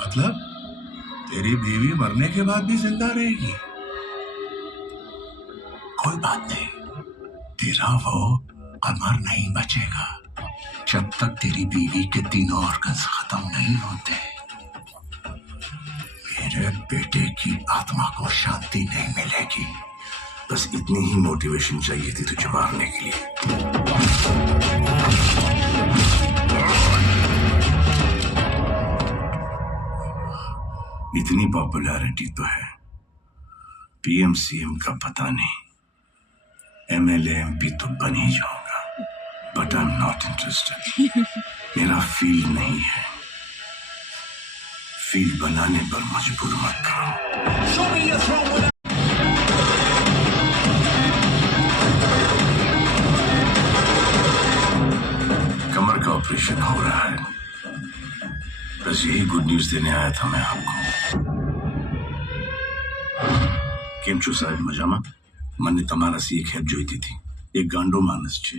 मतलब तेरी बीवी मरने के बाद भी जिंदा रहेगी? कोई बात नहीं, तेरा वो अमर नहीं बचेगा जब तक तेरी बीवी के तीनों ऑर्गन्स खत्म नहीं होते। मेरे बेटे की आत्मा को शांति नहीं मिलेगी। बस इतनी ही मोटिवेशन चाहिए थी तुझे मारने के लिए। इतनी पॉपुलैरिटी तो है, पीएम सीएम का पता नहीं, एमएलए एमपी तो बन ही जाऊंगा, but I am not interested. मेरा फील नहीं है, फील बनाने पर मजबूर मत करो। कमर का ऑपरेशन हो रहा है, बस यही गुड न्यूज देने आया था मैं आपको। કેમ છો સાહેબ? મજામાં? મને તમારાથી એક હેલ્પ જોઈતી હતી, એક ગાંડો માણસ છે